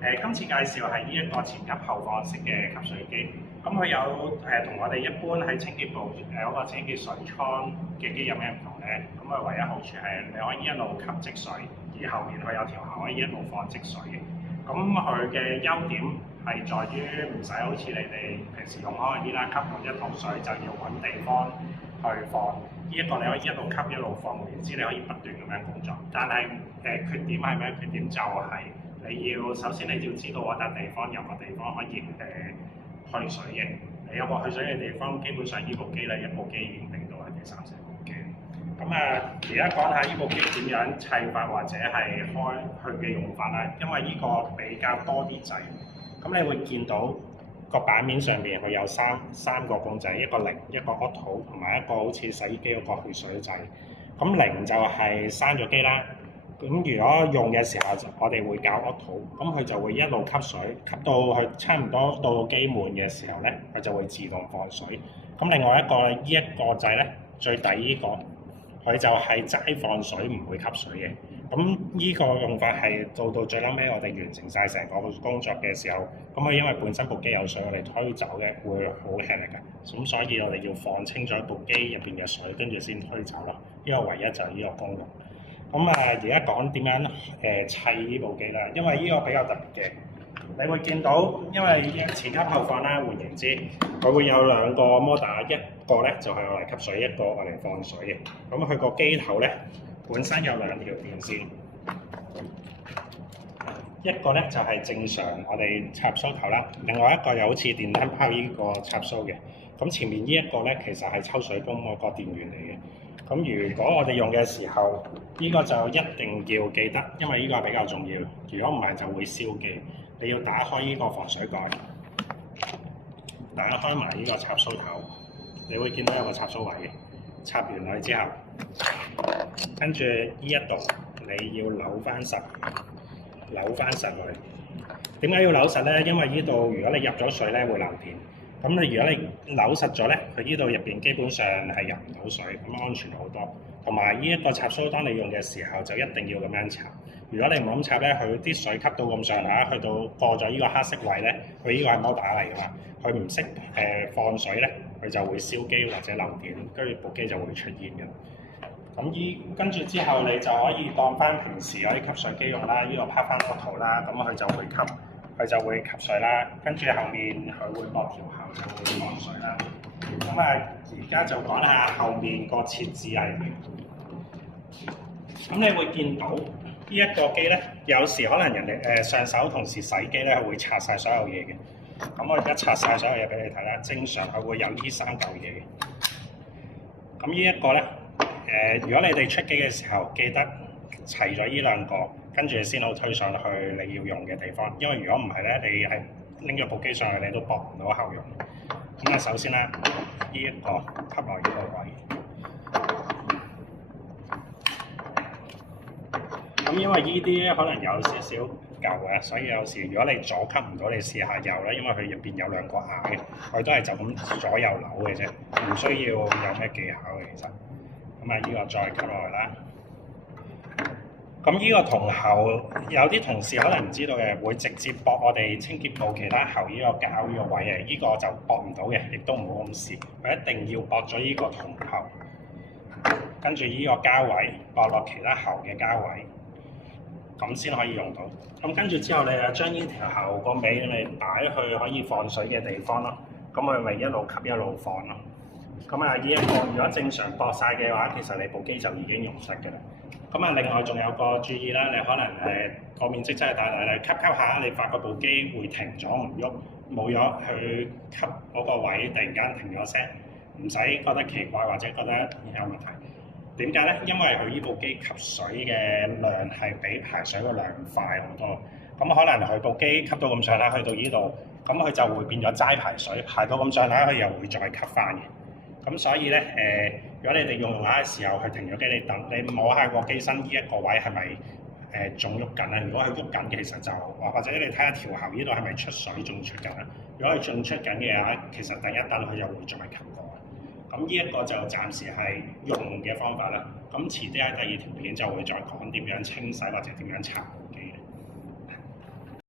今次介紹係呢一個前吸後放式嘅吸水機。咁佢有同我哋一般喺清潔部嗰個清潔水倉嘅機有咩唔同咧？咁佢唯一好處係你可以一路吸積水，而後面佢有條喉可以一路放積水嘅。咁佢嘅優點係在於唔使好似你哋平時用開嗰啲啦，吸到一桶水就要揾地方去放。呢一個你可以一路吸一路放，換言之你可以不斷咁樣工作。但係缺點係咩？缺點就係你要首先你要知道嗰笪地方有個地方可以去水嘅。你有個去水嘅地方，基本上呢部機咧一部機已經頂到係第30部機。咁而家講下呢部機點樣砌法或者係開佢嘅用法啦。因為呢個比較多啲掣，咁你會見到個版面上邊佢有三個公仔，一個零、一個 auto 同埋一個好似洗衣機嗰個去水掣。咁零就係閂咗機啦。咁如果用嘅時候，我哋會校 auto，咁佢就會一路吸水，吸到佢差唔多到機滿嘅時候咧，佢就會自動放水。咁另外一個呢一個掣咧，最底呢個，佢就係齋放水，唔會吸水嘅。咁呢個用法係到最撚尾，我哋完成晒成個工作嘅時候，咁佢因為本身部機有水，我哋推走嘅會好吃力嘅。咁所以我哋要放清咗部機入邊嘅水，跟住先推走咯。呢個唯一就係呢個功能。咁而家講點樣砌呢部機啦，因為呢個比較特別嘅，你會見到，因為前吸後放啦，換言之，佢會有兩個摩打，一個咧就係用嚟吸水，一個用嚟放水嘅。咁佢個機頭咧本身有兩條電線，一個咧就係正常我哋插蘇頭啦，另外一個又好似電燈泡呢個插蘇嘅。咁前面呢一個咧其實係抽水泵嗰個電源嚟嘅。咁如果我哋用嘅時候，呢個就一定要記得，因為呢個係比較重要。如果唔係就會燒機。你要打開呢個防水蓋，打開埋呢個插蘇頭，你會見到有個插蘇位嘅。插完佢之後，跟住呢一度你要扭翻實佢。點解要扭實咧？因為呢度如果你入咗水咧會漏電。咁你如果你扭實咗咧，佢呢度入邊基本上係入唔到水，咁安全好多。同埋呢一個插蘇，當你用嘅時候就一定要咁樣插。如果你唔咁插咧，佢啲水吸到咁上下，去到過咗呢個黑色位咧，佢呢個係摩打嚟㗎嘛，佢唔識放水咧，佢就會燒機或者漏電，跟住部機就會出現㗎。咁跟住之後，你就可以當翻平時嗰啲吸水機用啦，呢個拍翻個圖啦，咁佢就會吸水啦，跟住後面佢會駁條喉就會放水啦。咁而家就講下後面個設置係點。咁你會見到呢一個機咧，有時可能人哋上手同時洗機咧，會拆晒所有嘢嘅。咁我而家拆晒所有嘢俾你睇啦。正常佢會有呢三嚿嘢嘅。咁呢一個咧，如果你哋出機嘅時候，記得齊咗呢兩個。跟住先好推上去你要用嘅地方，因為如果唔係咧，你係拎咗部機上去，你都駁唔到後用。咁首先咧，呢一個吸落呢個位。咁因為呢啲可能有少少舊嘅，所以有時如果你左吸唔到，你試下右啦，因為佢入邊有兩個牙嘅，佢都係就咁左右扭嘅啫，唔需要有咩技巧嘅其實。咁呢個再吸落去啦。咁呢個銅喉有啲同事可能唔知道嘅，會直接駁我哋清潔部其他喉呢個膠呢個位嘅，呢個就駁唔到嘅，亦都唔好咁試，佢一定要駁咗呢個銅喉，跟住呢個膠位駁落其他喉嘅膠位，咁先可以用到。咁跟住之後，你就將呢條喉個尾你擺去可以放水嘅地方咯，咁佢咪一路吸一路放咯。咁呢一個如果正常駁晒嘅話，其實你部機就已經用實㗎啦。咁另外仲有個注意啦，你可能個面積真係大啦，吸下，你發覺部機會停咗唔喐，冇咗去吸嗰個位，突然間停咗聲，唔使覺得奇怪或者覺得有問題。點解咧？因為佢呢部機吸水嘅量係比排水嘅量快好多。咁可能佢部機吸到咁上下，去到呢度，咁佢就會變咗齋排水，排到咁上下，佢又會再吸翻嘅。咁所以咧，如果你哋用下嘅時候，去停咗機，你摸下個機身呢一個位係咪仲喐緊啊？如果佢喐緊，其實就或者你睇下條喉呢度係咪出水仲出緊啊？如果佢仲出緊嘅話，其實等一等佢又會再吸過。咁呢一個就暫時係用嘅方法啦。咁遲啲喺第二條片就會再講點樣清洗或者點樣拆機。